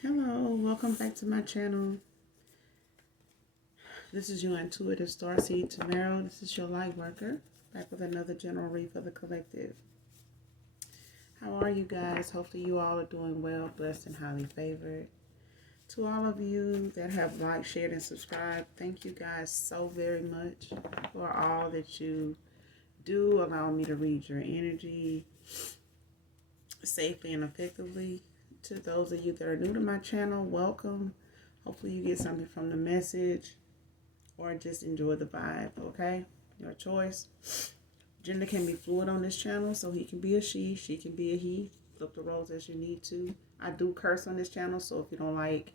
Hello, welcome back to my channel. This is your intuitive starseed Tamara. This is your light worker, back with another general read for the collective. How are you guys? Hopefully you all are doing well, blessed, and highly favored. To all of you that have liked, shared, and subscribed, thank you guys so very much for all that you do, allow me to read your energy safely and effectively. To those of you that are new to my channel, welcome. Hopefully you get something from the message or just enjoy the vibe, okay? Your choice. Gender can be fluid on this channel, so he can be a she can be a he. Flip the roles as you need to. I do curse on this channel, so if you don't like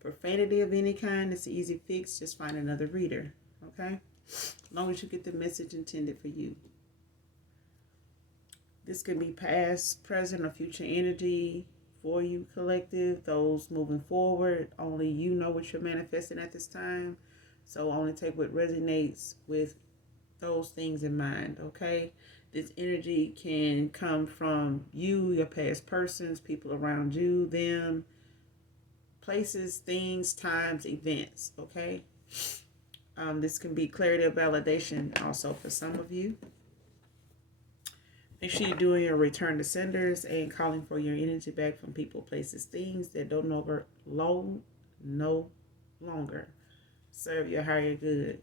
profanity of any kind, it's an easy fix. Just find another reader, okay? As long as you get the message intended for you. This can be past, present, or future energy for you, collective. Those moving forward, only you know what you're manifesting at this time. So only take what resonates with those things in mind, okay? This energy can come from you, your past persons, people around you, them, places, things, times, events, okay? This can be clarity or validation also for some of you. Make sure you're doing your return to senders and calling for your energy back from people, places, things that no longer serve your higher good.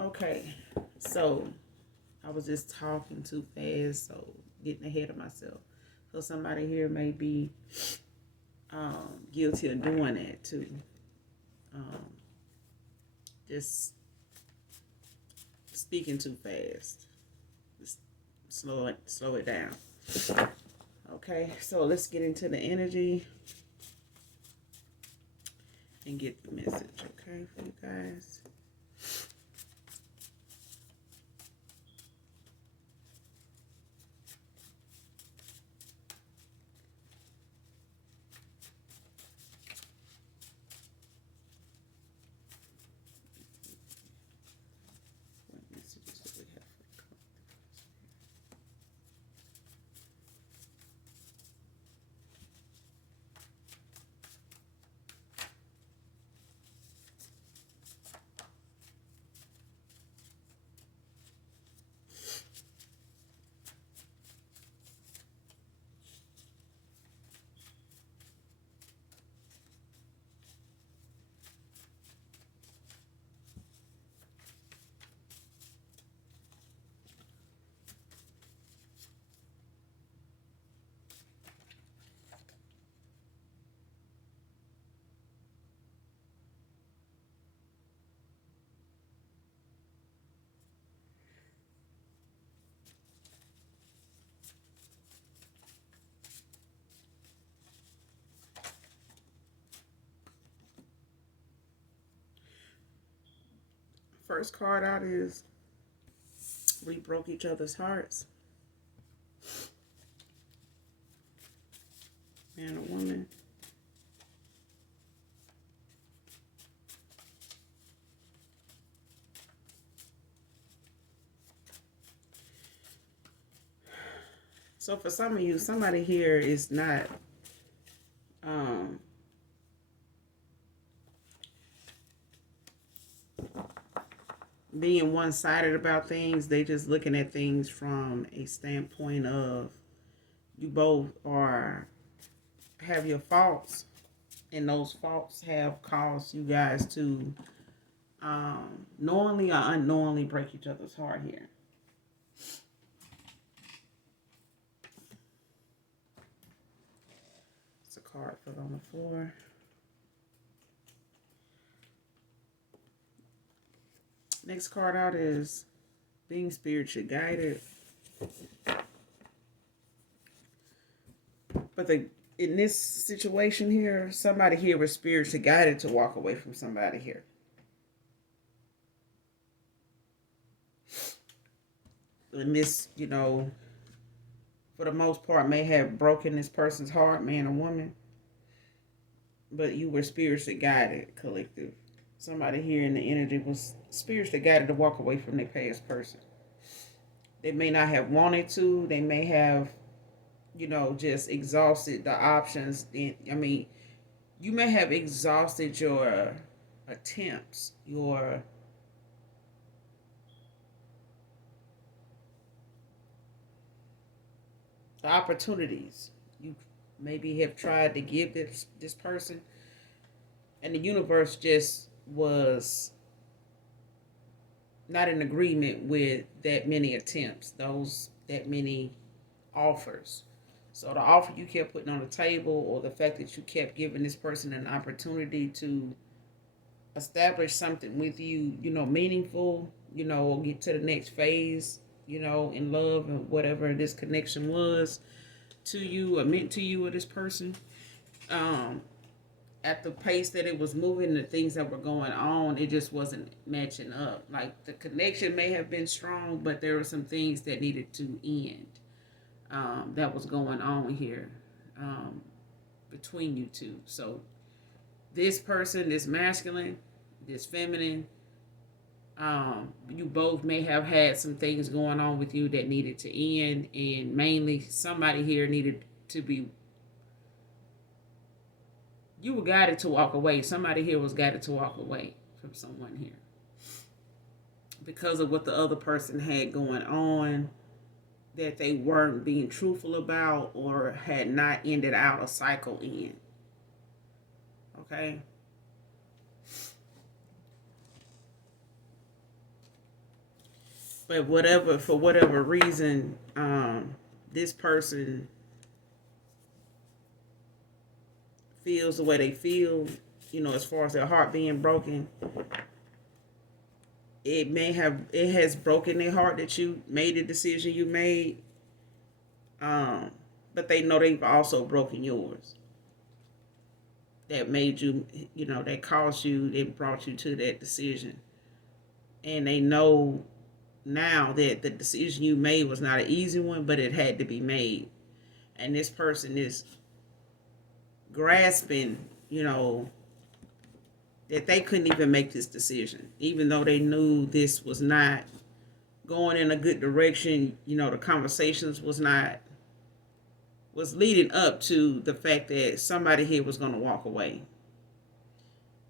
Okay, so I was just talking too fast, so getting ahead of myself. So somebody here may be guilty of doing that too. Just speaking too fast. Just slow it down. Okay, so let's get into the energy and get the message, okay, for you guys. What messages do we have for the first card out is we broke each other's hearts. Man and woman. So for some of you, somebody here is not being one-sided about things. They just looking at things from a standpoint of you both have your faults, and those faults have caused you guys to knowingly or unknowingly break each other's heart here. It's a card put on the floor. Next card out is being spiritually guided. But in this situation here, somebody here was spiritually guided to walk away from somebody here. And this, for the most part, may have broken this person's heart, man or woman. But you were spiritually guided, collective. Somebody here in the energy was spiritually guided to walk away from their past person. They may not have wanted to. They may have just exhausted the options. I mean, you may have exhausted your attempts, your opportunities. You maybe have tried to give this person, and the universe just was not in agreement with that many attempts, those that many offers. So the offer you kept putting on the table, or the fact that you kept giving this person an opportunity to establish something with you, meaningful, or get to the next phase, in love and whatever this connection was to you or meant to you or this person. Um, at the pace that it was moving, the things that were going on, it just wasn't matching up. Like the connection may have been strong, but there were some things that needed to end. That was going on here between you two. So this person, this masculine, this feminine, you both may have had some things going on with you that needed to end, and mainly somebody here needed to be, you were guided to walk away. Somebody here was guided to walk away from someone here because of what the other person had going on that they weren't being truthful about, or had not ended out a cycle in. Okay? But for whatever reason, this person feels the way they feel, as far as their heart being broken. It has broken their heart that you made the decision you made. But they know they've also broken yours. That made you, that caused you, that brought you to that decision. And they know now that the decision you made was not an easy one, but it had to be made. And this person is grasping, that they couldn't even make this decision, even though they knew this was not going in a good direction. The conversations was leading up to the fact that somebody here was going to walk away.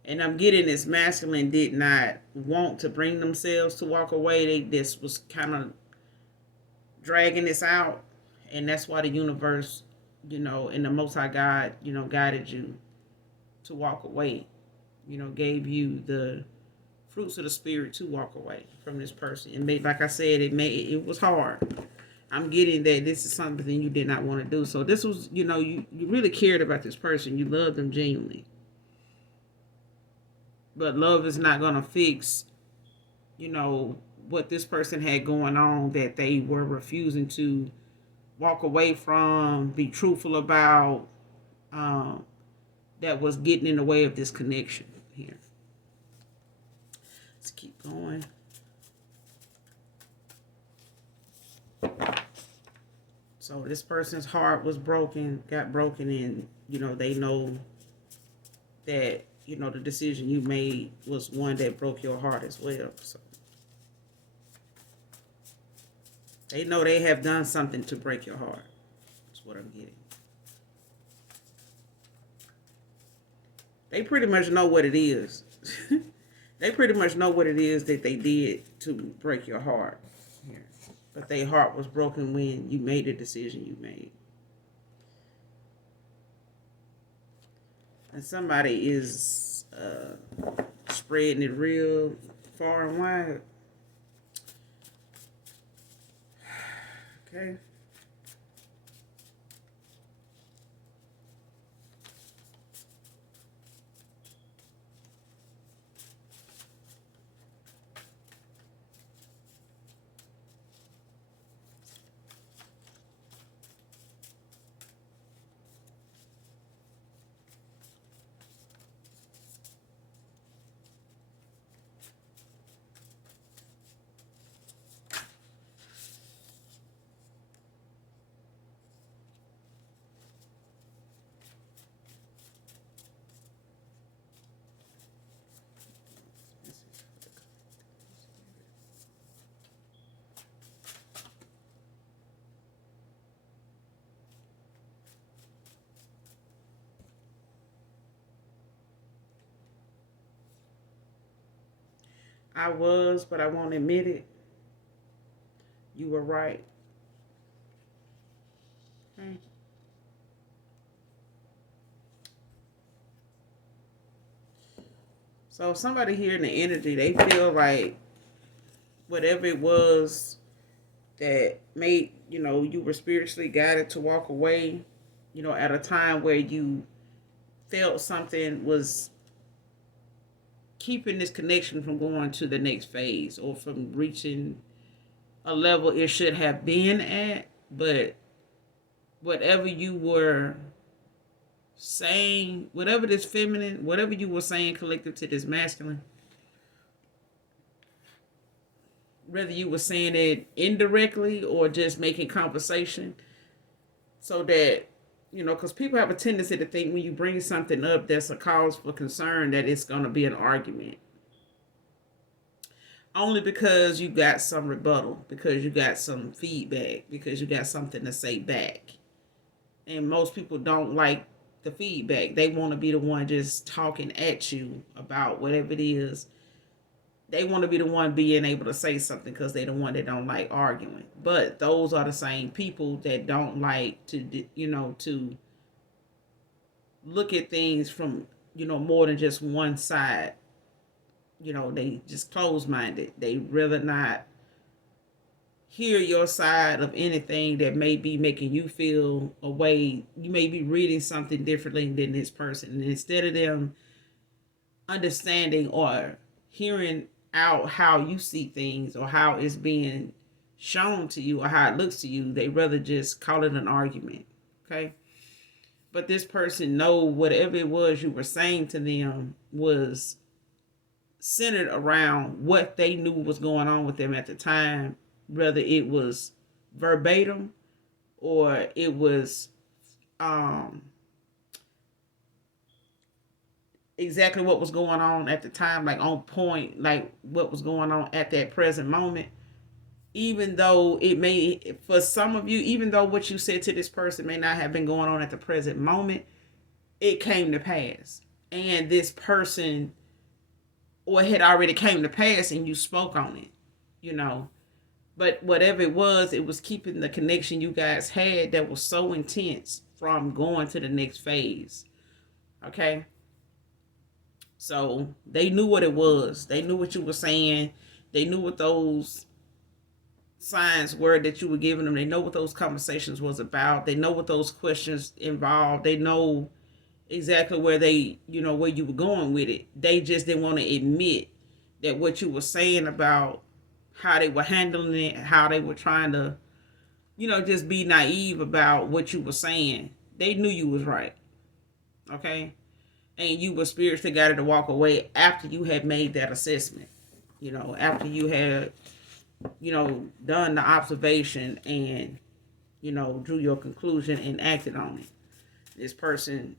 And I'm getting this masculine did not want to bring themselves to walk away. They just was kind of dragging this out. And that's why the universe, and the Most High God, guided you to walk away. Gave you the fruits of the spirit to walk away from this person. And like I said, it was hard. I'm getting that this is something you did not want to do. So this was, you really cared about this person. You loved them genuinely. But love is not going to fix, what this person had going on that they were refusing to walk away from, be truthful about, that was getting in the way of this connection here. Let's keep going. So this person's heart was broken, got broken, and they know that the decision you made was one that broke your heart as well. So they know they have done something to break your heart. That's what I'm getting. They pretty much know what it is. They pretty much know what it is that they did to break your heart here. But their heart was broken when you made the decision you made. And somebody is spreading it real far and wide. Okay. I was, but I won't admit it. You were right. Okay. So somebody here in the energy, they feel like whatever it was that made, you were spiritually guided to walk away, at a time where you felt something was keeping this connection from going to the next phase or from reaching a level it should have been at. But whatever you were saying, whatever this feminine, whatever you were saying collective to this masculine, whether you were saying it indirectly or just making conversation, so that, because people have a tendency to think when you bring something up that's a cause for concern that it's going to be an argument. Only because you got some rebuttal, because you got some feedback, because you got something to say back. And most people don't like the feedback. They want to be the one just talking at you about whatever it is. They want to be the one being able to say something because they're the one that don't like arguing. But those are the same people that don't like to, to look at things from, more than just one side. They just close-minded. They rather not hear your side of anything that may be making you feel a way. You may be reading something differently than this person. And instead of them understanding or hearing out how you see things or how it's being shown to you or how it looks to you, they rather just call it an argument. Okay? But this person know whatever it was you were saying to them was centered around what they knew was going on with them at the time, whether it was verbatim or it was exactly what was going on at the time, like on point, like what was going on at that present moment. Even though it may, for some of you, even though what you said to this person may not have been going on at the present moment, it came to pass. And this person, or it had already came to pass and you spoke on it, But whatever it was keeping the connection you guys had that was so intense from going to the next phase. Okay? So they knew what it was. They knew what you were saying. They knew what those signs were that you were giving them. They know what those conversations was about. They know what those questions involved. They know exactly where where you were going with it. They just didn't want to admit that what you were saying about how they were handling it, how they were trying to, just be naive about what you were saying. They knew you was right. Okay? And you were spiritually guided to walk away after you had made that assessment. After you had, done the observation and, drew your conclusion and acted on it. This person,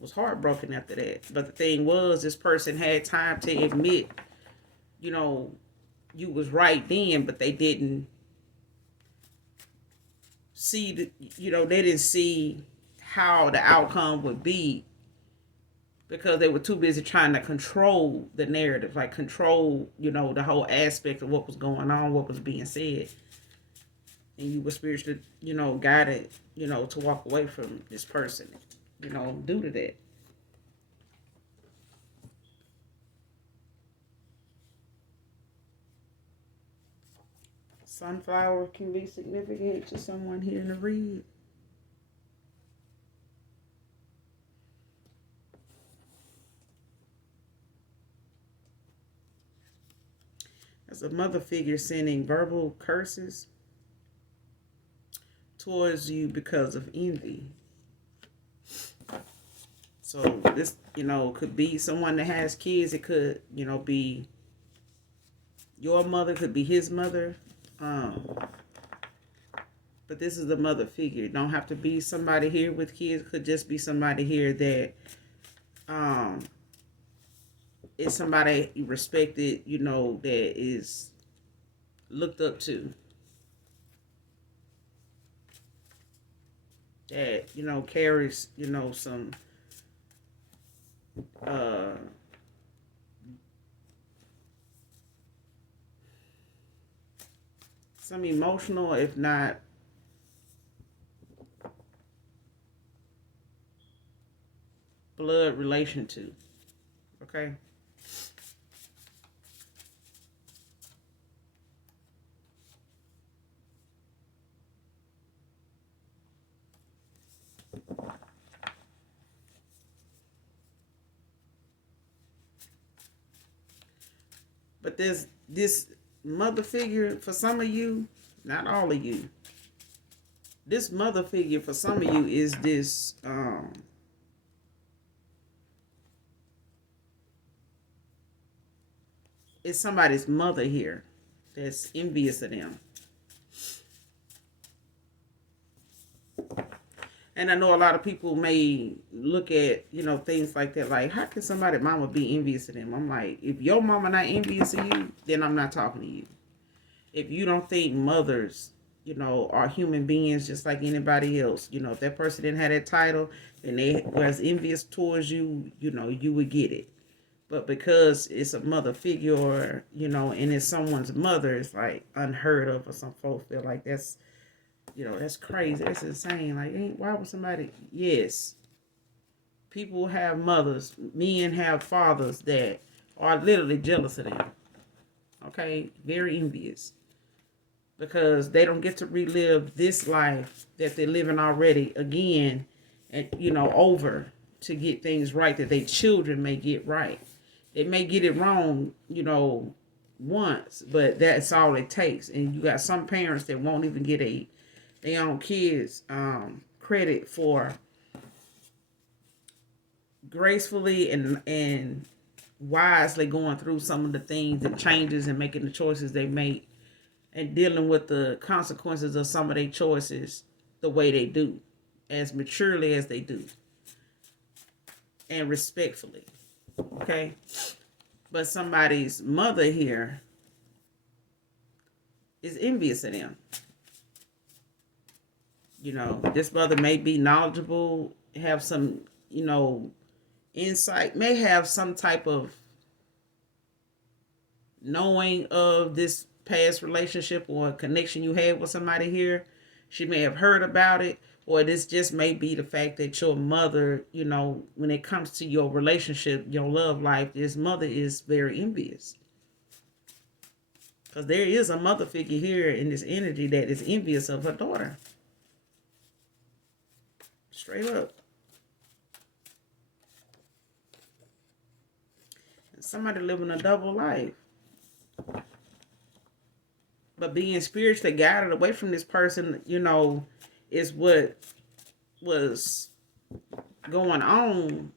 was heartbroken after that. But the thing was, this person had time to admit, you was right then, but they didn't see they didn't see how the outcome would be because they were too busy trying to control the narrative, like control, the whole aspect of what was going on, what was being said. And you were spiritually, guided, to walk away from this person, due to that. Sunflower can be significant to someone here in the read. As a mother figure sending verbal curses towards you because of envy. So this, could be someone that has kids. It could, be your mother, could be his mother. But this is the mother figure. It don't have to be somebody here with kids. It could just be somebody here that is somebody respected, that is looked up to. That, carries, some some emotional, if not blood relation to. Okay. But there's this mother figure for some of you, not all of you. This mother figure for some of you is this is somebody's mother here that's envious of them. And I know a lot of people may look at, things like that, like, how can somebody mama be envious of them? I'm like, if your mama not envious of you, then I'm not talking to you. If you don't think mothers, are human beings just like anybody else, if that person didn't have that title and they was envious towards you, you would get it. But because it's a mother figure or, and it's someone's mother, it's like unheard of, or some folks feel like that's crazy. That's insane. Like, why would somebody? Yes, people have mothers. Men have fathers that are literally jealous of them. Okay, very envious because they don't get to relive this life that they're living already again, and over to get things right that their children may get right. They may get it wrong, once, but that's all it takes. And you got some parents that won't even get their own kids credit for gracefully and wisely going through some of the things and changes and making the choices they make and dealing with the consequences of some of their choices the way they do, as maturely as they do, and respectfully. Okay? But somebody's mother here is envious of them. This mother may be knowledgeable, have some, insight, may have some type of knowing of this past relationship or connection you had with somebody here. She may have heard about it, or this just may be the fact that your mother, when it comes to your relationship, your love life, this mother is very envious. Because there is a mother figure here in this energy that is envious of her daughter. Straight up. Somebody living a double life. But being spiritually guided away from this person, is what was going on.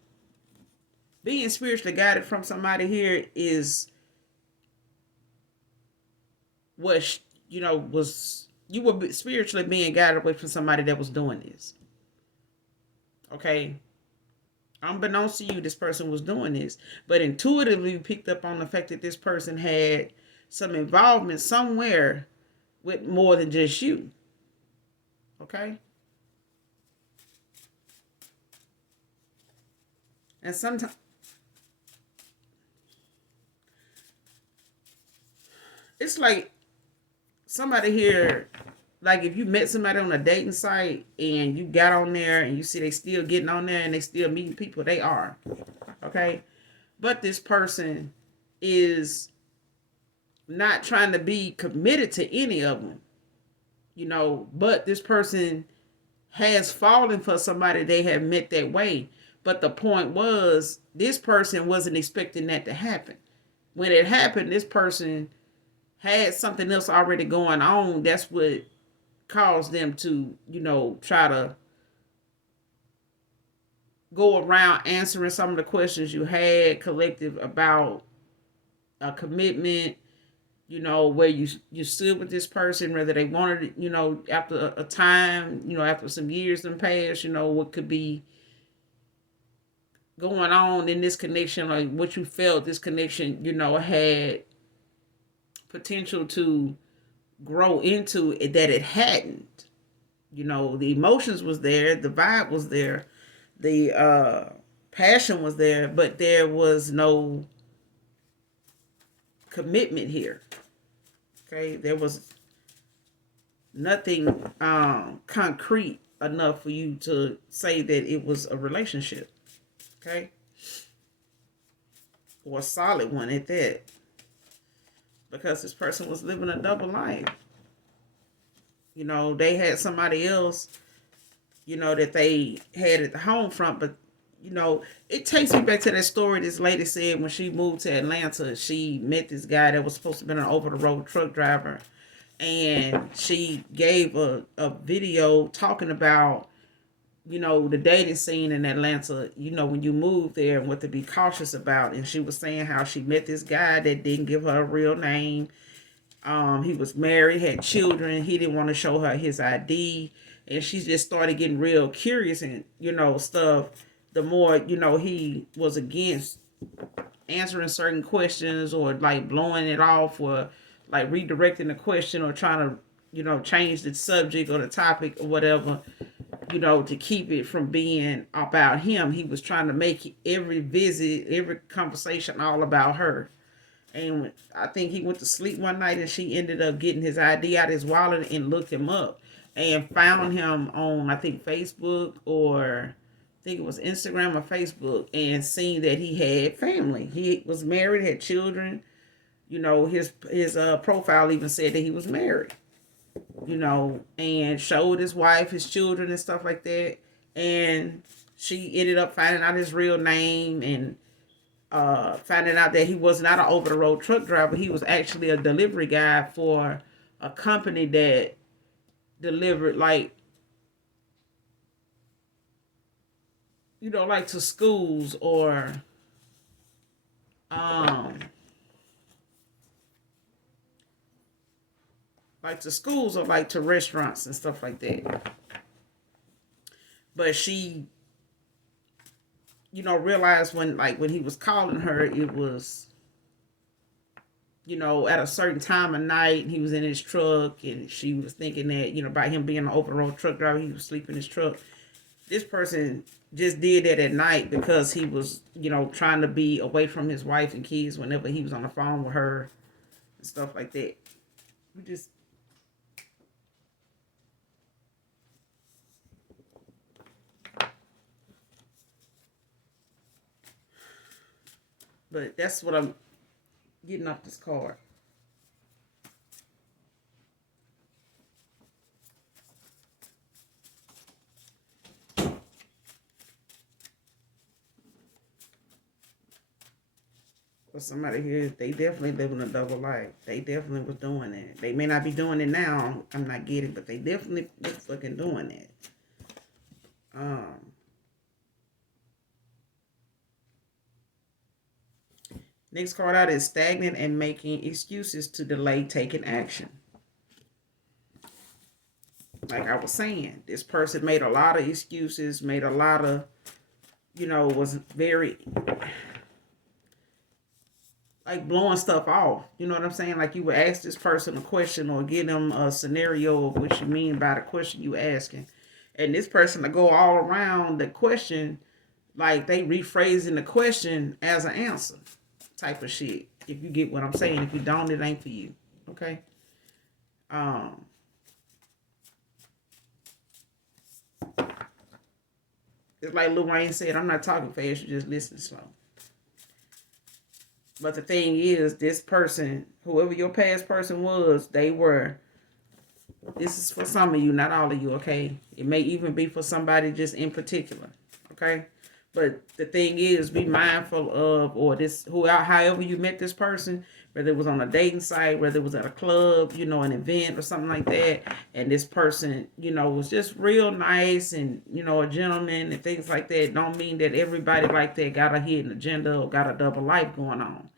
Being spiritually guided from somebody here is what, was, you were spiritually being guided away from somebody that was doing this. Okay? Unbeknownst to you, this person was doing this. But intuitively, you picked up on the fact that this person had some involvement somewhere with more than just you. Okay? And sometimes it's like somebody here, like if you met somebody on a dating site and you got on there and you see they still getting on there and they still meeting people, they are. Okay? But this person is not trying to be committed to any of them. But this person has fallen for somebody they have met that way. But the point was, this person wasn't expecting that to happen. When it happened, this person had something else already going on. That's what caused them to, try to go around answering some of the questions you had collective about a commitment, where you stood with this person, whether they wanted it, after a time, after some years in past, what could be going on in this connection, like what you felt this connection, had potential to grow into it, that it hadn't. The emotions was there, the vibe was there, the passion was there, but there was no commitment here. Okay, there was nothing concrete enough for you to say that it was a relationship. Okay? Or a solid one at that. Because this person was living a double life. You know, they had somebody else, you know, that they had at the home front, but you know, it takes me back to that story this lady said when she moved to Atlanta. She met this guy that was supposed to be an over-the-road truck driver, and she gave a video talking about, you know, the dating scene in Atlanta, you know, when you move there and what to be cautious about. And she was saying how she met this guy that didn't give her a real name. He was married, had children. He didn't want to show her his ID. And she just started getting real curious and, you know, stuff. The more, you know, he was against answering certain questions or like blowing it off or like redirecting the question or trying to, you know, change the subject or the topic or whatever, you know, to keep it from being about him. He was trying to make every visit, every conversation all about her. And I think he went to sleep one night and she ended up getting his ID out of his wallet and looked him up and found him on, I think, Facebook or I think it was Instagram or Facebook, and seen that he had family. He was married, had children. You know, his profile even said that he was married, you know, and showed his wife, his children and stuff like that. And she ended up finding out his real name and finding out that he was not an over-the-road truck driver. He was actually a delivery guy for a company that delivered, like, you know, like to schools or like to schools or like to restaurants and stuff like that. But she, you know, realized when he was calling her, it was, you know, at a certain time of night. He was in his truck and she was thinking that, you know, by him being an over-the-road truck driver, he was sleeping in his truck. This person just did that at night because he was, you know, trying to be away from his wife and kids whenever he was on the phone with her and stuff like that. We just, but that's what I'm getting off this card. For somebody here, they definitely living a double life. They definitely was doing that. They may not be doing it now. I'm not getting, but they definitely was fucking doing that. Next card out is stagnant and making excuses to delay taking action. Like I was saying, this person made a lot of excuses, made a lot of, you know, was very like blowing stuff off. You know what I'm saying? Like you would ask this person a question or give them a scenario of what you mean by the question you asking. And this person to go all around the question, like they rephrasing the question as an answer type of shit. If you get what I'm saying. If you don't, it ain't for you. Okay? It's like Lil Wayne said, I'm not talking fast, you just listen slow. But the thing is, this person, whoever your past person was, this is for some of you, not all of you, okay? It may even be for somebody just in particular, okay? But the thing is, be mindful of, however you met this person, whether it was on a dating site, whether it was at a club, you know, an event or something like that, and this person, you know, was just real nice and, you know, a gentleman and things like that. Don't mean that everybody like that got a hidden agenda or got a double life going on.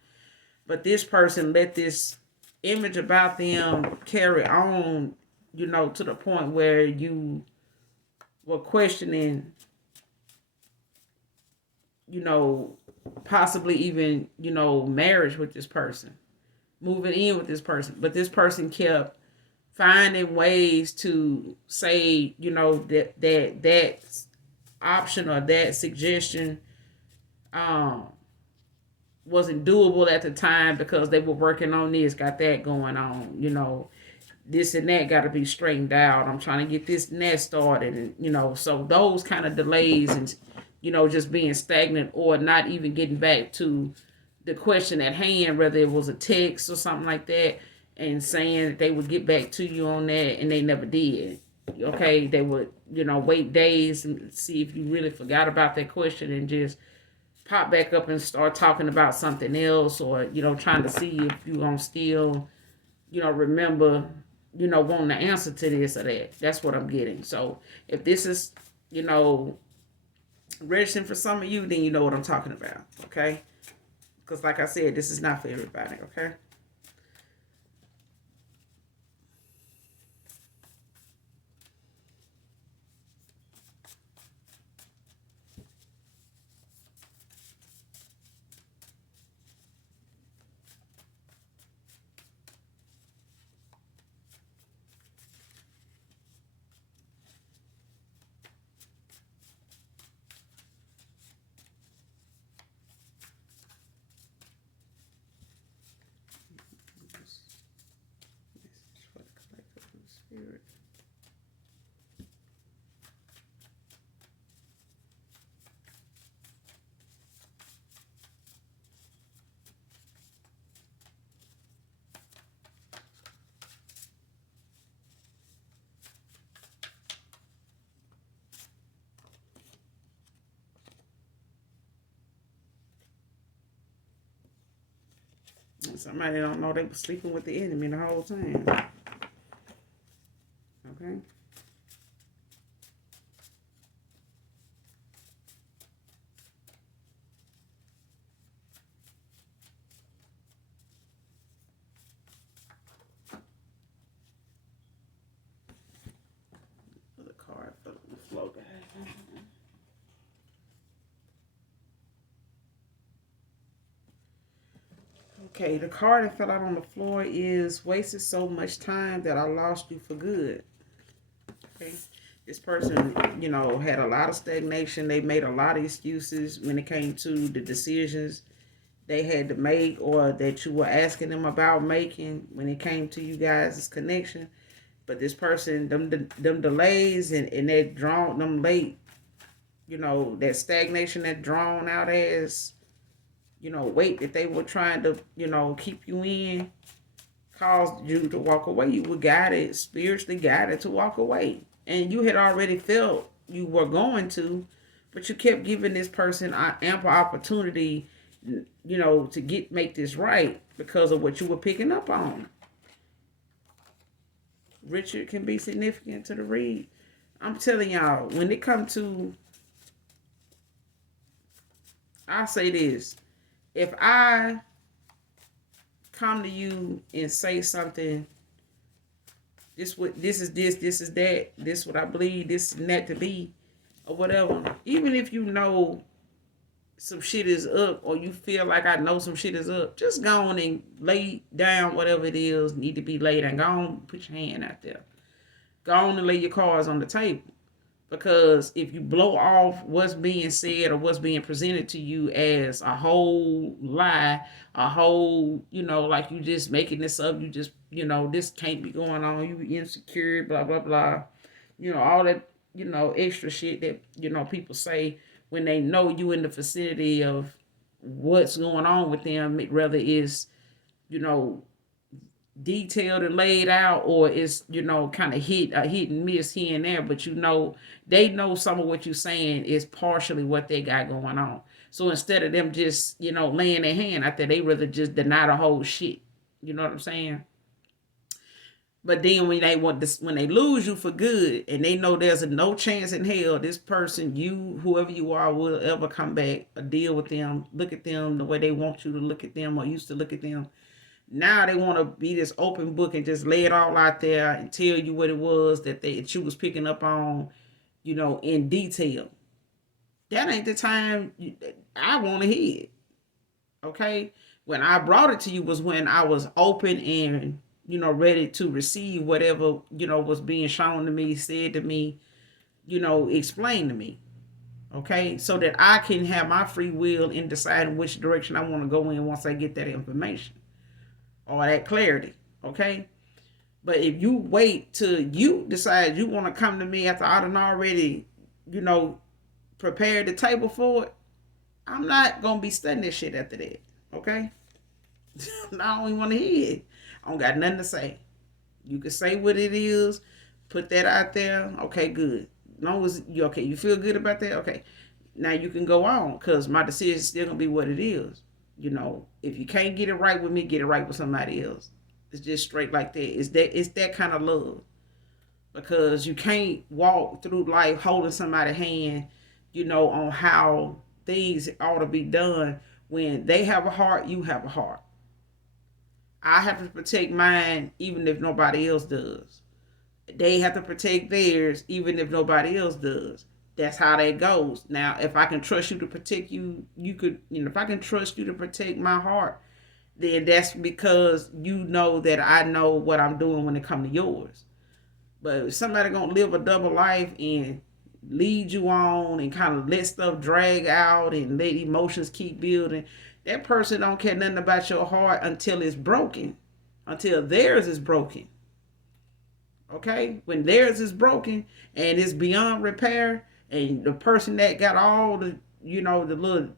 But this person let this image about them carry on, you know, to the point where you were questioning, you know, possibly even, you know, marriage with this person, moving in with this person. But this person kept finding ways to say, you know, that option or that suggestion wasn't doable at the time because they were working on this, got that going on, you know. this and that got to be straightened out. I'm trying to get this and that started. And, so those kind of delays and, just being stagnant or not even getting back to the question at hand, whether it was a text or something like that, and saying that they would get back to you on that, and they never did. Okay, they would, wait days and see if you really forgot about that question and just pop back up and start talking about something else, or, trying to see if you're going to still, remember, wanting the answer to this or that. That's what I'm getting. So if this is, registering for some of you, then you know what I'm talking about. Okay. Because like I said, this is not for everybody. Okay. Spirit. Somebody don't know they were sleeping with the enemy the whole time. Okay. The card fell on the floor, guys. Okay, the card that fell out on the floor is wasted so much time that I lost you for good. Okay. This person, had a lot of stagnation. They made a lot of excuses when it came to the decisions they had to make or that you were asking them about making when it came to you guys' connection. But this person, them delays and that drawn, them late, that stagnation that drawn out as, weight that they were trying to, keep you in, caused you to walk away. You were guided, spiritually guided to walk away. And you had already felt you were going to, but you kept giving this person ample opportunity, to make this right because of what you were picking up on. Richard can be significant to the read. I'm telling y'all, when it comes to, I'll say this. If I come to you and say something, this is that, this what I believe, this and that to be, or whatever. Even if you know some shit is up, or you feel like I know some shit is up, just go on and lay down whatever it is need to be laid down. Go on, put your hand out there. Go on and lay your cards on the table. Because if you blow off what's being said or what's being presented to you as a whole lie, a whole, like you just making this up, you just, this can't be going on, you insecure, blah, blah, blah. All that, extra shit that, people say when they know you in the vicinity of what's going on with them, it rather is, detailed and laid out, or it's kind of hit and miss here and there, but they know some of what you're saying is partially what they got going on. So instead of them just laying their hand out there, they rather just deny the whole shit. You know what I'm saying? But then when they when they lose you for good, and they know there's no chance in hell this person, you, whoever you are, will ever come back or deal with them, look at them the way they want you to look at them or used to look at them. Now they want to be this open book and just lay it all out there and tell you what it was that you was picking up on, in detail. That ain't the time I want to hear it. Okay? When I brought it to you was when I was open and, ready to receive whatever, was being shown to me, said to me, explained to me. Okay? So that I can have my free will in deciding which direction I want to go in once I get that information or that clarity. Okay? But if you wait till you decide you want to come to me after I done already, you know, prepared the table for it, I'm not gonna be studying this shit after that. Okay? I don't even want to hear it. I don't got nothing to say. You can say what it is, put that out there. Okay, good. As long as you okay, you feel good about that. Okay, now you can go on because my decision is still gonna be what it is. You know, if you can't get it right with me, get it right with somebody else. It's just straight like that. It's that kind of love because you can't walk through life holding somebody's hand. You know, on how things ought to be done when they have a heart, you have a heart. I have to protect mine even if nobody else does. They have to protect theirs even if nobody else does. That's how that goes. Now, if I can trust you to protect you, you could, if I can trust you to protect my heart, then that's because you know that I know what I'm doing when it comes to yours. But if somebody gonna live a double life and lead you on and kind of let stuff drag out and let emotions keep building, that person don't care nothing about your heart until it's broken, until theirs is broken. Okay? When theirs is broken and it's beyond repair, and the person that got all the, the little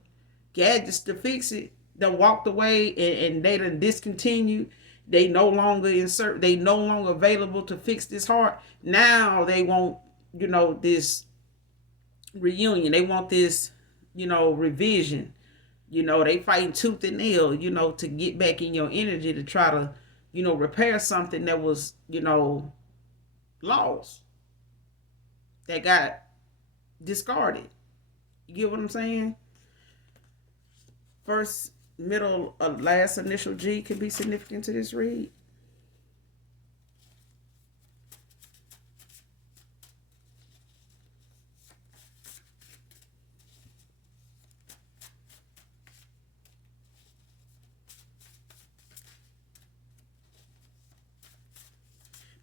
gadgets to fix it, they walked away and they done discontinued. They no longer they no longer available to fix this heart. Now they want, this reunion. They want this, revision. They fighting tooth and nail, to get back in your energy to try to, repair something that was, lost, that got discarded. You get what I'm saying? First, middle, last initial G can be significant to this read.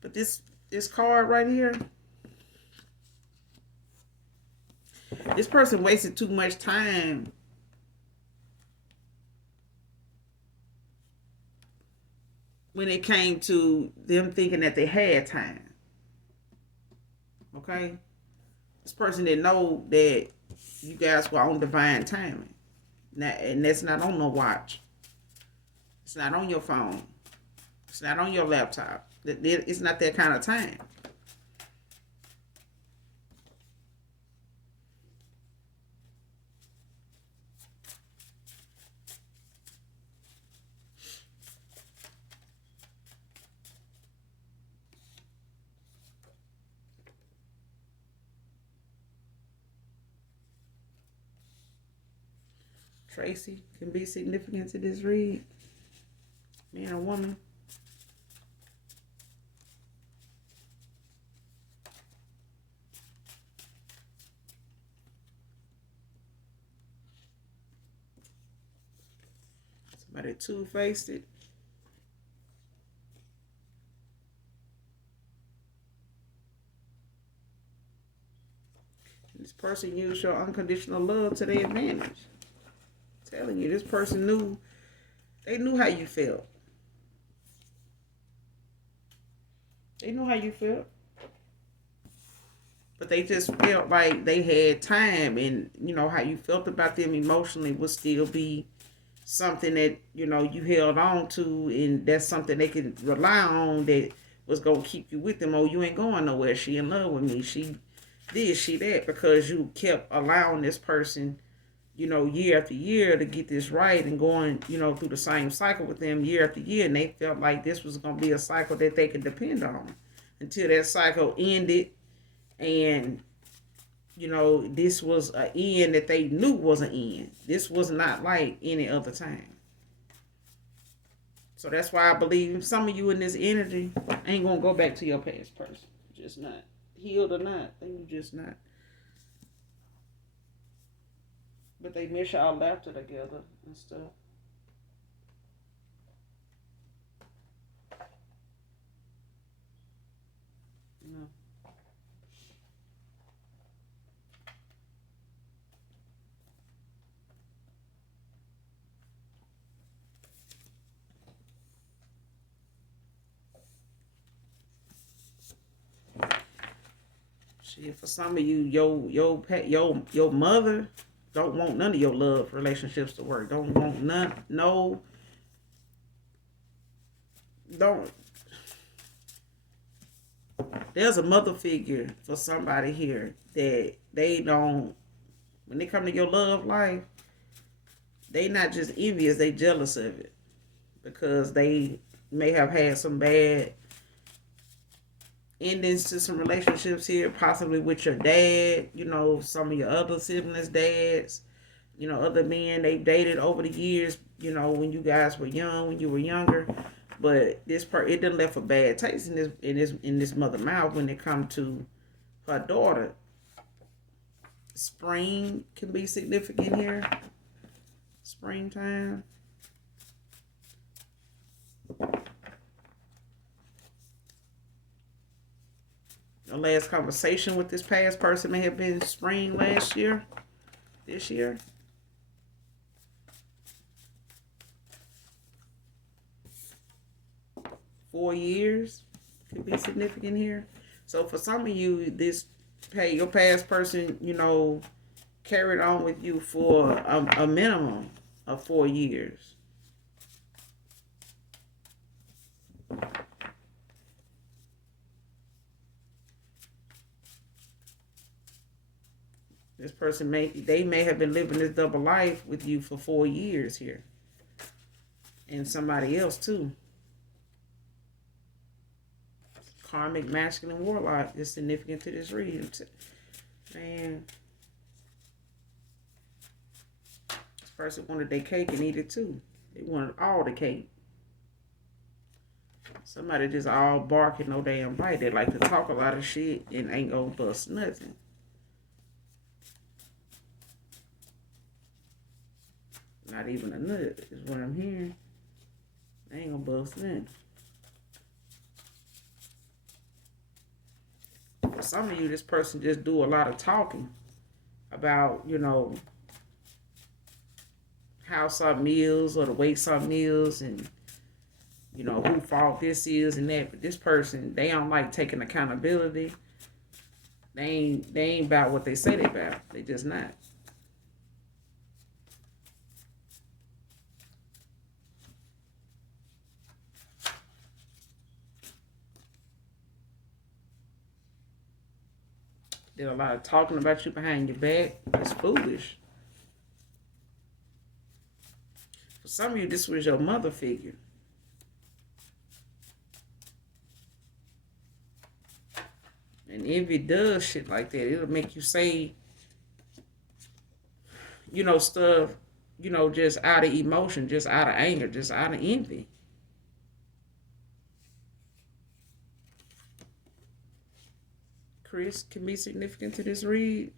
But this card right here, this person wasted too much time when it came to them thinking that they had time. Okay? This person didn't know that you guys were on divine timing. Now, and that's not on no watch. It's not on your phone. It's not on your laptop. It's not that kind of time. Tracy can be significant to this read. Man or woman. Somebody two-faced it. This person used your unconditional love to their advantage. I'm telling you, this person knew how you felt. They knew how you felt. But they just felt like they had time, and how you felt about them emotionally would still be something that you held on to, and that's something they could rely on that was gonna keep you with them. Oh, you ain't going nowhere. She in love with me. She that, because you kept allowing this person, year after year to get this right, and going, through the same cycle with them year after year, and they felt like this was gonna be a cycle that they could depend on until that cycle ended, and this was an end that they knew was an end. This was not like any other time. So that's why I believe some of you in this energy ain't gonna go back to your past person. Just not. Healed or not, you just not. But they miss y'all laughter together and stuff. No. Shit, for some of you, your mother don't want none of your love relationships to work. Don't want none. No, don't. There's a mother figure for somebody here that they don't. When they come to your love life, they not just envious. They jealous of it because they may have had some bad endings to some relationships here, possibly with your dad, some of your other siblings' dads, other men they dated over the years, when you guys were young, when you were younger. But it done left a bad taste in this mother mouth when it come to her daughter. Spring can be significant here. Springtime. The last conversation with this past person may have been spring last year, this year. Four years could be significant here. So for some of you, your past person, carried on with you for a minimum of 4 years. This person may have been living this double life with you for 4 years here. And somebody else too. Karmic, masculine, warlock is significant to this reading. Man. This person wanted their cake and eat it too. They wanted all the cake. Somebody just all barking, no damn bite. They like to talk a lot of shit and ain't gonna bust nothing. Not even a nut is what I'm hearing. They ain't gonna bust nothing. For some of you, this person just do a lot of talking about, how something is or the way something is and, who fault this is and that. But this person, they don't like taking accountability. They ain't about what they say they about. They just not. Did a lot of talking about you behind your back. It's foolish. For some of you, this was your mother figure. And envy does shit like that. It'll make you say, stuff, just out of emotion, just out of anger, just out of envy. Chris can be significant to this read.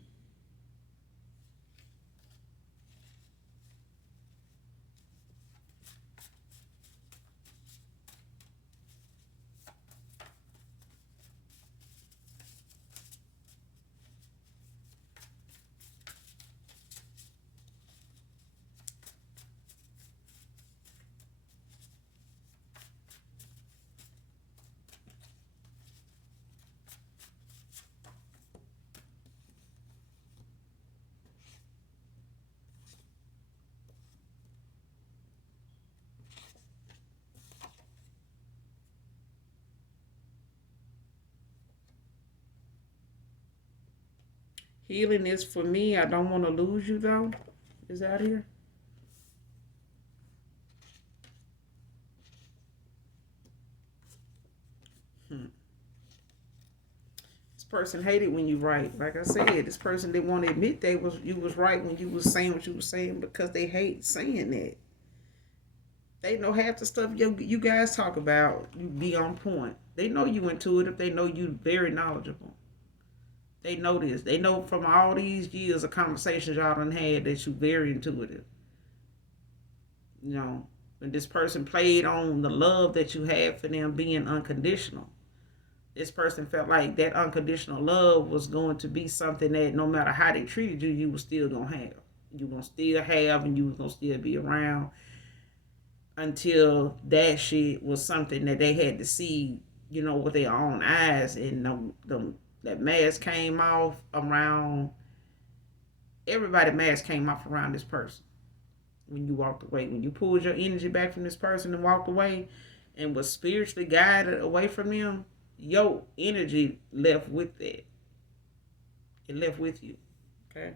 Healing is for me. I don't want to lose you, though. Is that here? This person hated when you right. Like I said, this person didn't want to admit you was right when you was saying what you was saying because they hate saying that. They know half the stuff you guys talk about, you be on point. They know you intuitive. They know you very knowledgeable. They know this. They know from all these years of conversations y'all done had that you very intuitive. When this person played on the love that you had for them being unconditional. This person felt like that unconditional love was going to be something that no matter how they treated you, you were still going to have. You were going to still have and you were going to still be around until that shit was something that they had to see, with their own eyes and That mask came off around, everybody mask came off around this person when you walked away. When you pulled your energy back from this person and walked away and was spiritually guided away from them, your energy left with that. It left with you. Okay?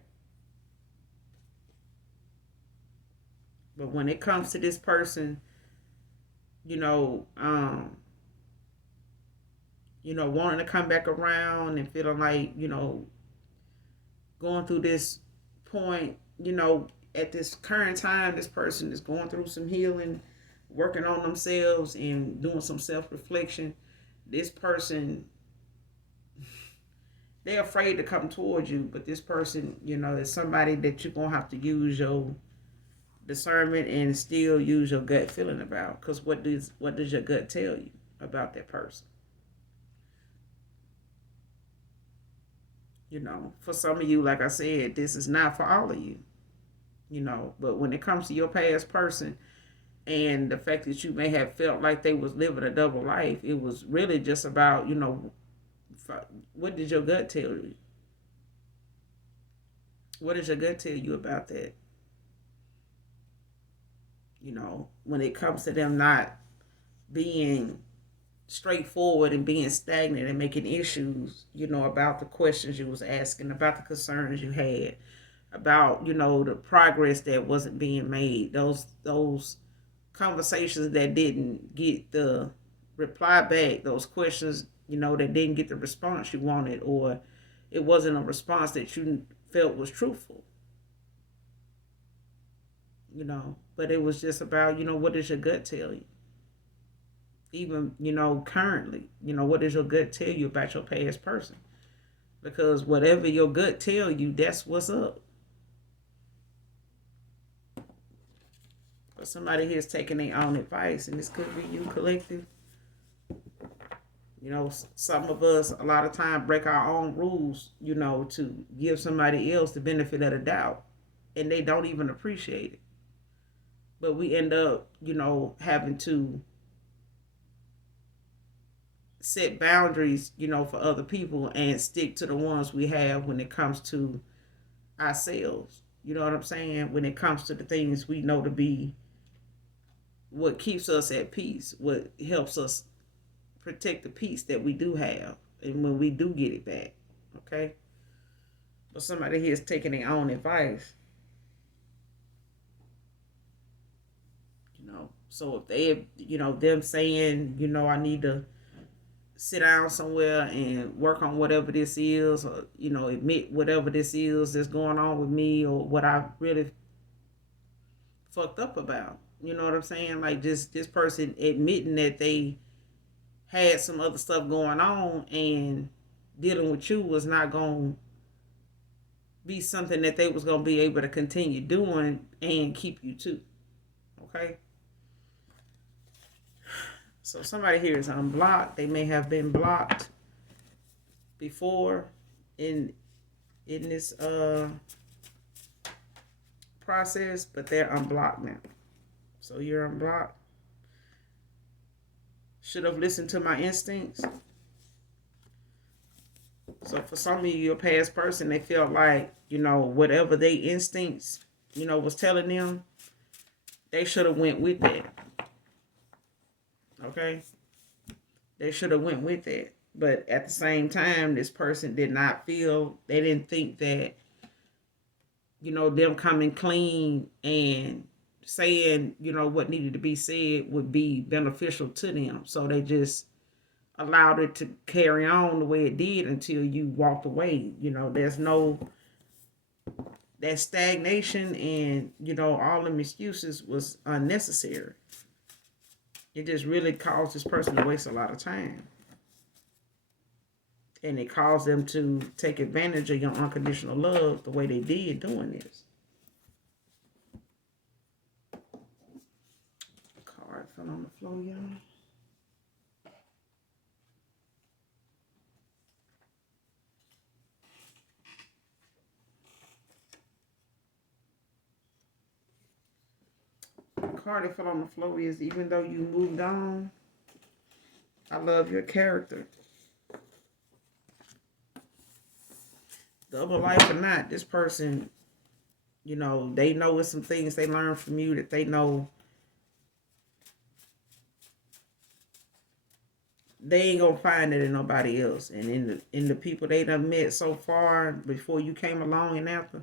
But when it comes to this person, you know, wanting to come back around and feeling like, going through this point, at this current time, this person is going through some healing, working on themselves and doing some self-reflection. This person, they're afraid to come towards you, but this person, is somebody that you're going to have to use your discernment and still use your gut feeling about. Because what does your gut tell you about that person? For some of you, like I said, this is not for all of you. But when it comes to your past person and the fact that you may have felt like they was living a double life, it was really just about, what did your gut tell you? What does your gut tell you about that? When it comes to them not being straightforward and being stagnant and making issues, about the questions you was asking, about the concerns you had, about, the progress that wasn't being made, those conversations that didn't get the reply back, those questions, that didn't get the response you wanted, or it wasn't a response that you felt was truthful. But it was just about, what does your gut tell you? Even, currently, what does your gut tell you about your past person? Because whatever your gut tell you, that's what's up. But somebody here is taking their own advice, and this could be you, collective. Some of us, a lot of time, break our own rules, to give somebody else the benefit of the doubt. And they don't even appreciate it. But we end up, having to set boundaries, for other people and stick to the ones we have when it comes to ourselves. You know what I'm saying? When it comes to the things we know to be what keeps us at peace, what helps us protect the peace that we do have, and when we do get it back. Okay? But somebody here is taking their own advice. So if they, them saying, I need to sit down somewhere and work on whatever this is, or, admit whatever this is that's going on with me, or what I really fucked up about. You know what I'm saying? Like, just this person admitting that they had some other stuff going on, and dealing with you was not going to be something that they was going to be able to continue doing and keep you too. Okay? So somebody here is unblocked. They may have been blocked before in this process, but they're unblocked now. So you're unblocked. Should have listened to my instincts. So for some of you, your past person, they felt like, whatever their instincts, was telling them, they should have went with that. Okay? They should have went with it. But at the same time, this person did not feel, they didn't think that, them coming clean and saying, what needed to be said would be beneficial to them. So they just allowed it to carry on the way it did until you walked away. There's no, that stagnation and, all them excuses was unnecessary. It just really caused this person to waste a lot of time. And it caused them to take advantage of your unconditional love the way they did doing this. Card fell on the floor, y'all. The card that fell on the floor is, even though you moved on, I love your character. double life or not, this person, they know it's some things they learn from you that they know they ain't gonna find it in nobody else. And in the people they done met so far before you came along and after,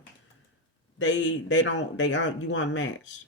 they don't they aren't you unmatched.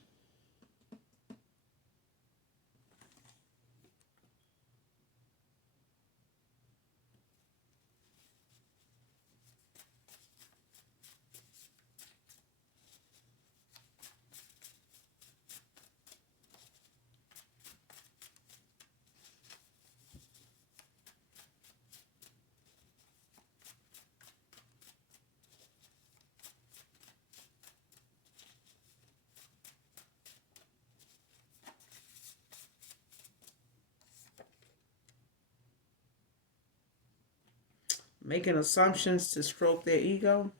Making assumptions to stroke their ego.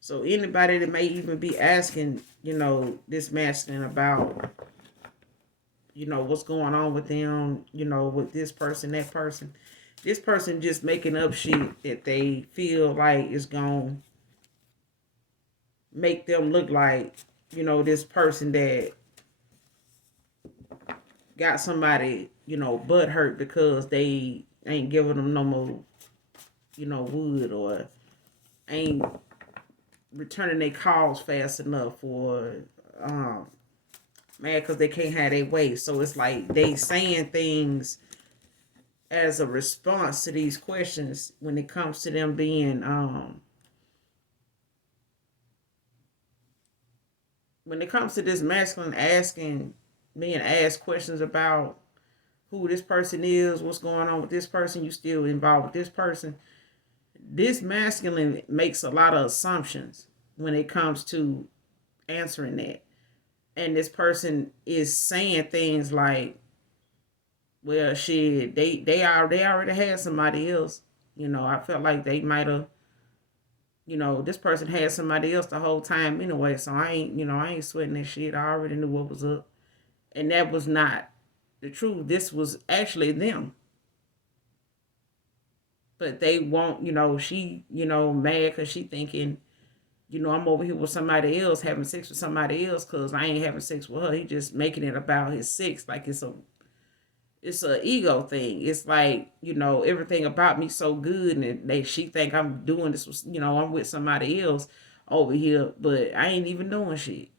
So anybody that may even be asking, this masculine about, what's going on with them, with this person, that person. This person just making up shit that they feel like is going to make them look like, this person that got somebody, butt hurt because they ain't giving them no more, wood, or ain't returning their calls fast enough, or mad because they can't have their way. So it's like they saying things as a response to these questions when it comes to them being when it comes to this masculine being asked questions about who this person is, what's going on with this person, you still involved with this person. This masculine makes a lot of assumptions when it comes to answering that. And this person is saying things like, well, shit, they already had somebody else. I felt like they might have, this person had somebody else the whole time anyway. So I ain't sweating that shit. I already knew what was up. And that was not the truth. This was actually them. But they won't, she, mad because she thinking, I'm over here with somebody else, having sex with somebody else, because I ain't having sex with her. He just making it about his sex. Like it's a ego thing. It's like, everything about me so good, and she think I'm doing this with, I'm with somebody else over here, but I ain't even doing shit.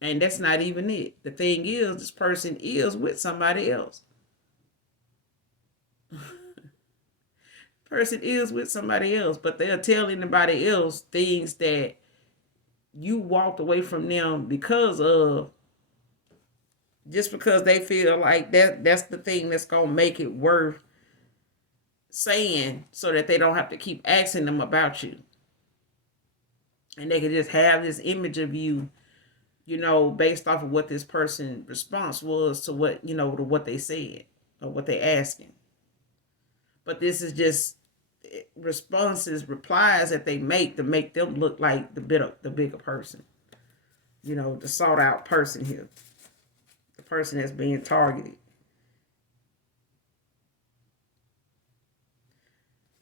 And that's not even it. The thing is, this person is with somebody else. Person is with somebody else, but they'll tell anybody else things that you walked away from them because of, just because they feel like that's the thing that's gonna make it worth saying, so that they don't have to keep asking them about you, and they can just have this image of you, based off of what this person's response was to what, to what they said or what they asking. But this is just replies that they make to make them look like the bigger person, the sought out person here, the person that's being targeted.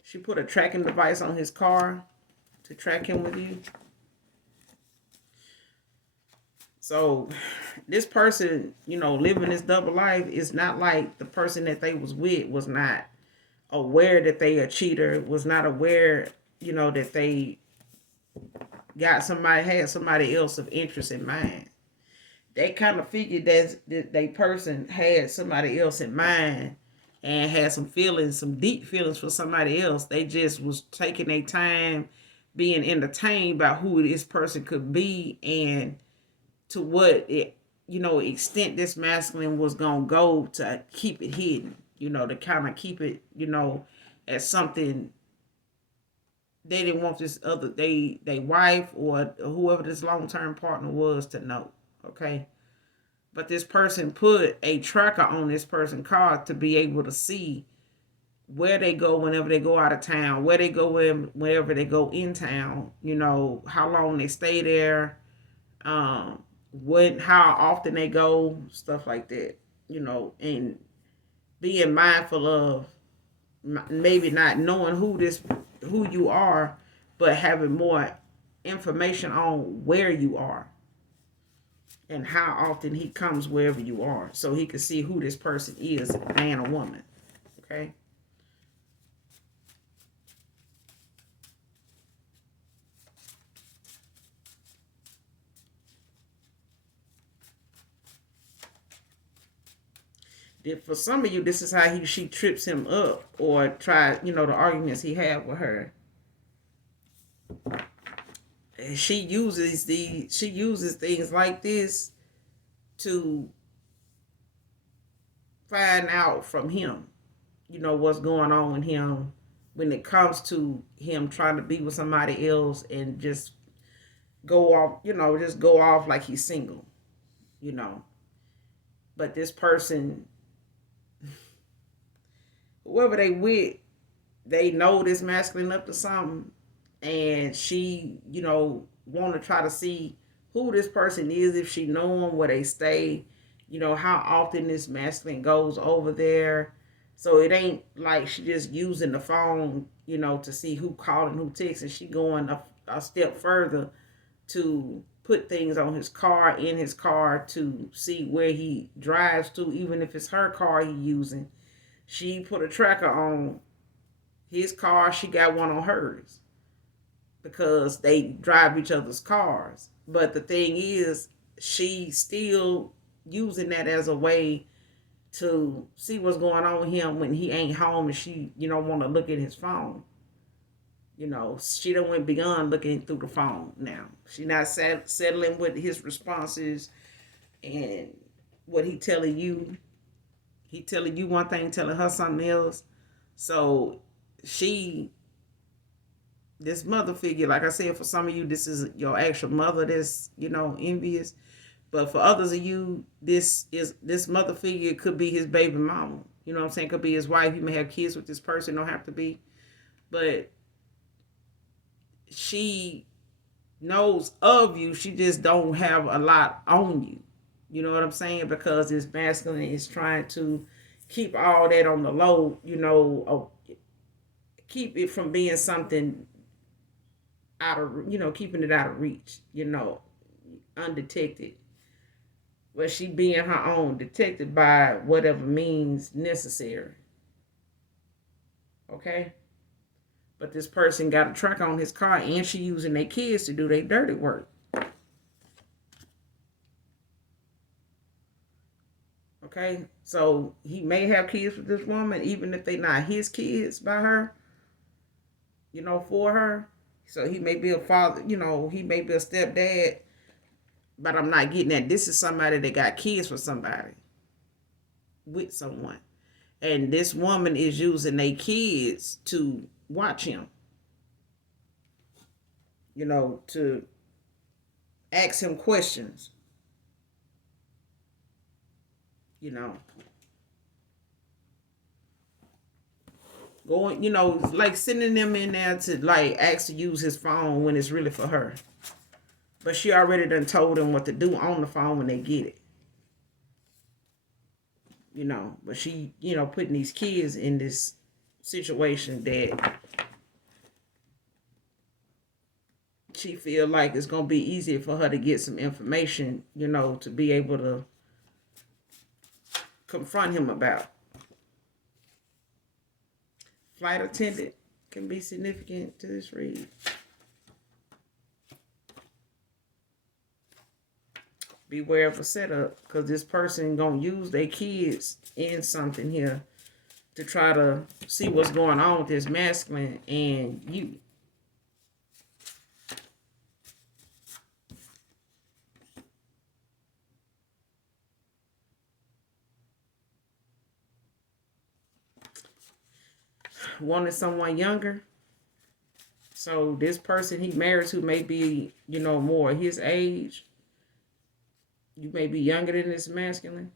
She put a tracking device on his car to track him with you. So this person, living this double life is not like the person that they was with was not aware that they a cheater, was not aware, that they had somebody else of interest in mind. They kind of figured that they person had somebody else in mind and had some feelings, some deep feelings for somebody else. They just was taking their time being entertained by who this person could be, and to what extent this masculine was gonna go to keep it hidden, to kind of keep it, as something they didn't want this other they wife or whoever this long-term partner was to know. Okay. But this person put a tracker on this person's car to be able to see where they go whenever they go out of town, where they go whenever they go in town, how long they stay there, how often they go, stuff like that, and being mindful of maybe not knowing who you are, but having more information on where you are and how often he comes wherever you are, so he can see who this person is, man or woman. Okay. For some of you, this is how she trips him up, or try, the arguments he had with her. And she uses things like this to find out from him, what's going on with him when it comes to him trying to be with somebody else, and just go off, just go off like he's single, you know. But this person, whoever they with, they know this masculine up to something, and she, want to try to see who this person is, if she know him, where they stay, how often this masculine goes over there. So it ain't like she just using the phone, to see who called and who texted. She going a step further to put things on his car, in his car, to see where he drives to, even if it's her car he using. She put a tracker on his car. She got one on hers, because they drive each other's cars. But the thing is, she still using that as a way to see what's going on with him when he ain't home, and she, want to look at his phone. She done went beyond looking through the phone now. She not settling with his responses and what he telling you. He telling you one thing, telling her something else. So this mother figure, like I said, for some of you, this is your actual mother that's, envious. But for others of you, this mother figure could be his baby mama. You know what I'm saying? Could be his wife. You may have kids with this person, don't have to be. But she knows of you. She just don't have a lot on you. You know what I'm saying? Because this masculine is trying to keep all that on the low, keep it from being something out of, keeping it out of reach, undetected. But she being her own, detected by whatever means necessary. Okay? But this person got a track on his car, and she using their kids to do their dirty work. Okay? So he may have kids with this woman, even if they not his kids by her, for her. So he may be a father, he may be a stepdad. But I'm not getting that. This is somebody that got kids with somebody, with someone. And this woman is using their kids to watch him, to ask him questions, going, like sending them in there to like ask to use his phone when it's really for her. But she already done told them what to do on the phone when they get it. But she, putting these kids in this situation that she feel like it's going to be easier for her to get some information, to be able to confront him about. Flight attendant can be significant to this read. Beware of a setup, because this person gonna use their kids in something here to try to see what's going on with this masculine and you. Wanted someone younger. So this person he marries, who may be, more his age. You may be younger than this masculine.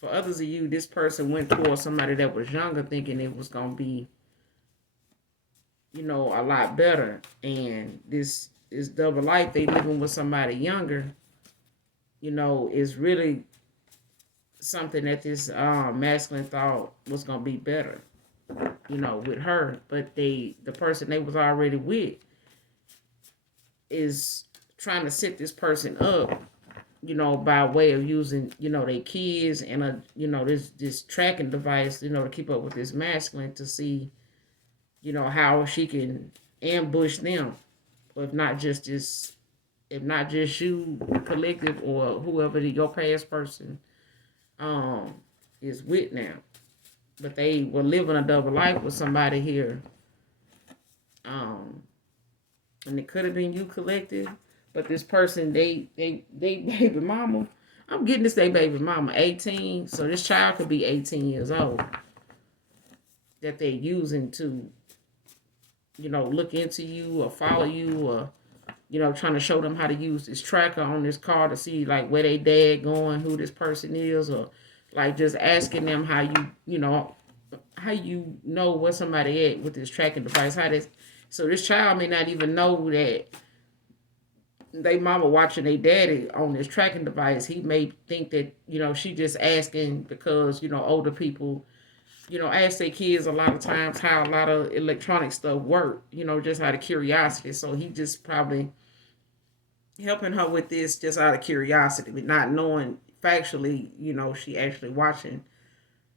For others of you, this person went towards somebody that was younger, thinking it was going to be, a lot better. And this double life they living with somebody younger, is really something that this masculine thought was gonna be better, with her. But the person they was already with is trying to set this person up, by way of using, their kids and this tracking device, to keep up with this masculine to see, how she can ambush them, or if not just you, collective, or whoever your past person is with now. But they were living a double life with somebody here, and it could have been you, collective. But this person, they baby mama, I'm getting this, they baby mama 18, so this child could be 18 years old that they're using to, look into you or follow you, or trying to show them how to use this tracker on this car to see like where they dad going, who this person is, or like just asking them how how you know where somebody at with this tracking device. So this child may not even know that they mama watching their daddy on this tracking device. He may think that, she just asking because, older people, ask their kids a lot of times how a lot of electronic stuff work, just out of curiosity. So he just probably helping her with this just out of curiosity, but not knowing factually, she actually watching,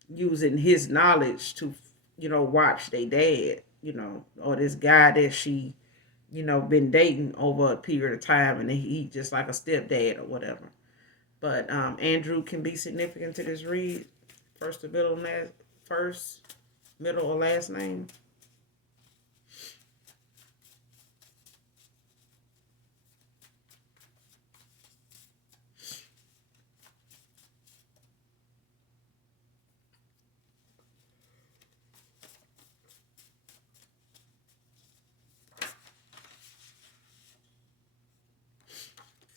using his knowledge to, watch their dad, or this guy that she, been dating over a period of time, and he just like a stepdad or whatever. But Andrew can be significant to this read. First, middle, or last name.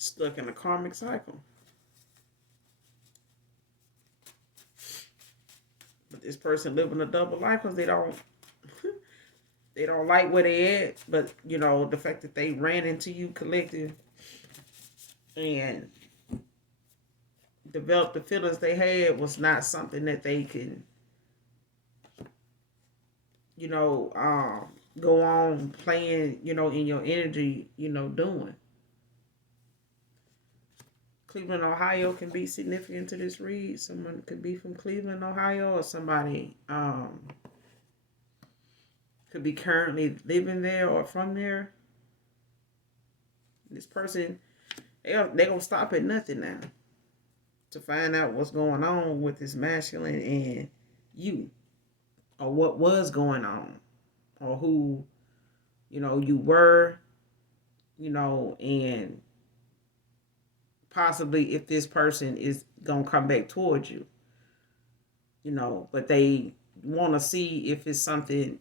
Stuck in a karmic cycle. But this person living a double life because they don't like where they at. But the fact that they ran into you, collective, and developed the feelings they had was not something that they can, go on playing, in your energy, doing. Cleveland, Ohio can be significant to this read. Someone could be from Cleveland, Ohio, or somebody could be currently living there or from there. This person, they're going to stop at nothing now to find out what's going on with this masculine and you, or what was going on, or who, you were, and possibly if this person is going to come back towards you, but they want to see if it's something,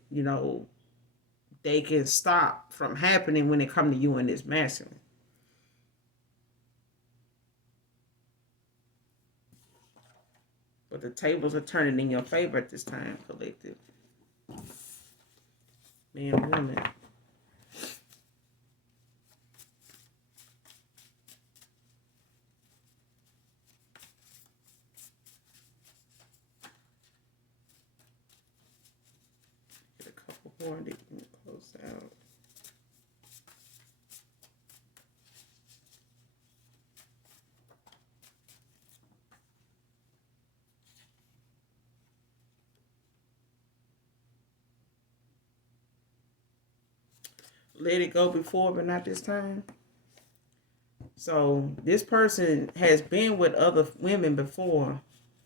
they can stop from happening when it come to you and this masculine. But the tables are turning in your favor at this time, collective. Man and woman. Get a couple more that can close out. Let it go before, but not this time. So this person has been with other women before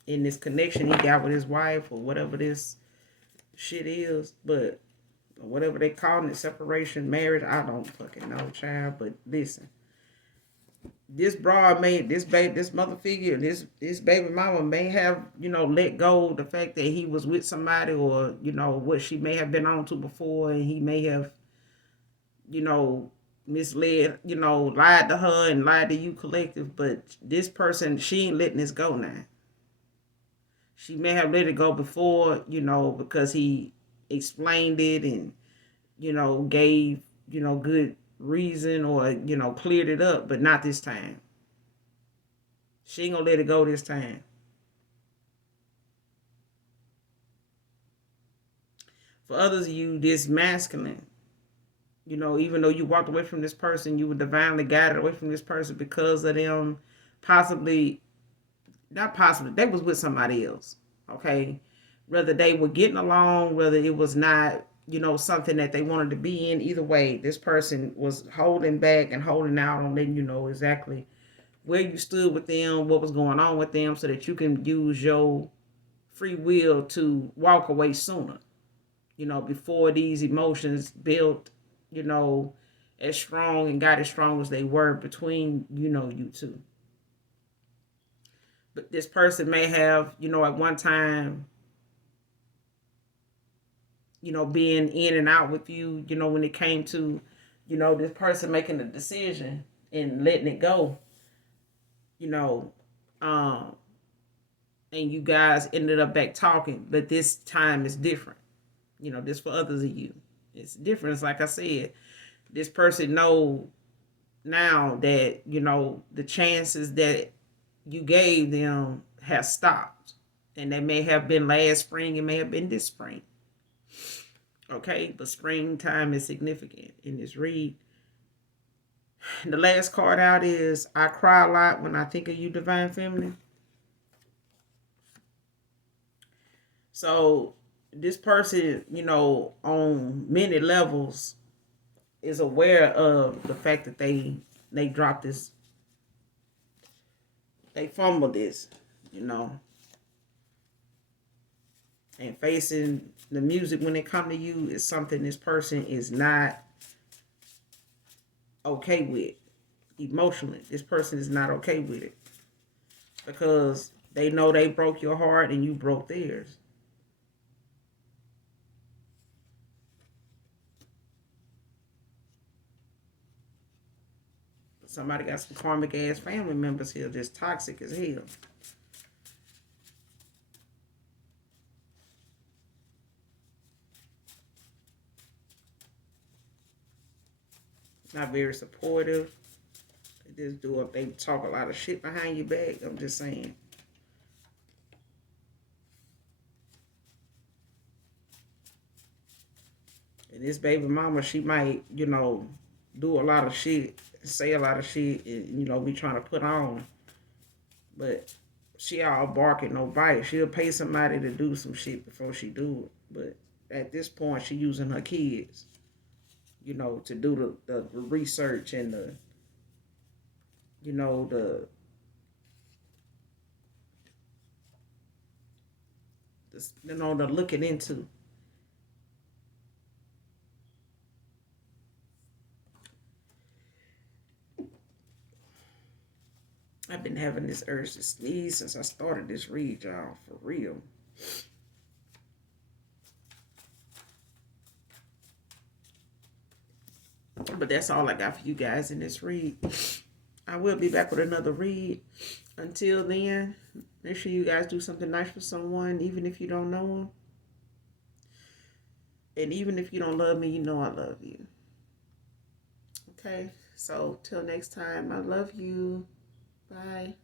in this connection he got with his wife or whatever this shit is, but whatever they call it, separation, marriage, I don't fucking know, child. But listen, this broad made this mother figure, this baby mama may have, let go of the fact that he was with somebody, or what she may have been on to before, and he may have, misled, lied to her and lied to you, collective. But this person, she ain't letting this go now. She may have let it go before, because he explained it and, gave, good reason or, cleared it up, but not this time. She ain't gonna let it go this time. For others of you, this masculine, even though you walked away from this person, you were divinely guided away from this person because of them possibly, not possibly, they was with somebody else. Okay. Whether they were getting along, whether it was not, something that they wanted to be in, either way, this person was holding back and holding out on letting you know exactly where you stood with them, what was going on with them, so that you can use your free will to walk away sooner, before these emotions built, as strong and got as strong as they were between, you two. But this person may have, at one time, being in and out with you, when it came to, this person making a decision and letting it go, you know, um, and you guys ended up back talking, but this time is different. This for others of you. It's different. It's like I said, this person know now that, the chances that you gave them have stopped. And they may have been last spring, it may have been this spring. Okay, but springtime is significant in this read. The last card out is I cry a lot when I think of you, Divine Feminine. So this person, on many levels is aware of the fact that they dropped this, they fumbled this, and facing the music when it come to you is something this person is not okay with emotionally. This person is not okay with it because they know they broke your heart and you broke theirs. Somebody got some karmic ass family members here just toxic as hell. Not very supportive. They talk a lot of shit behind your back. I'm just saying. And this baby mama, she might, do a lot of shit, say a lot of shit, and, be trying to put on. But she all bark and no bite. She'll pay somebody to do some shit before she do it. But at this point, she using her kids, to do the research and the, the looking into. I've been having this urge to sneeze since I started this read, y'all, for real. But that's all I got for you guys in this read. I will be back with another read. Until then, make sure you guys do something nice for someone, even if you don't know them. And even if you don't love me, you know I love you. Okay, so till next time, I love you. Bye.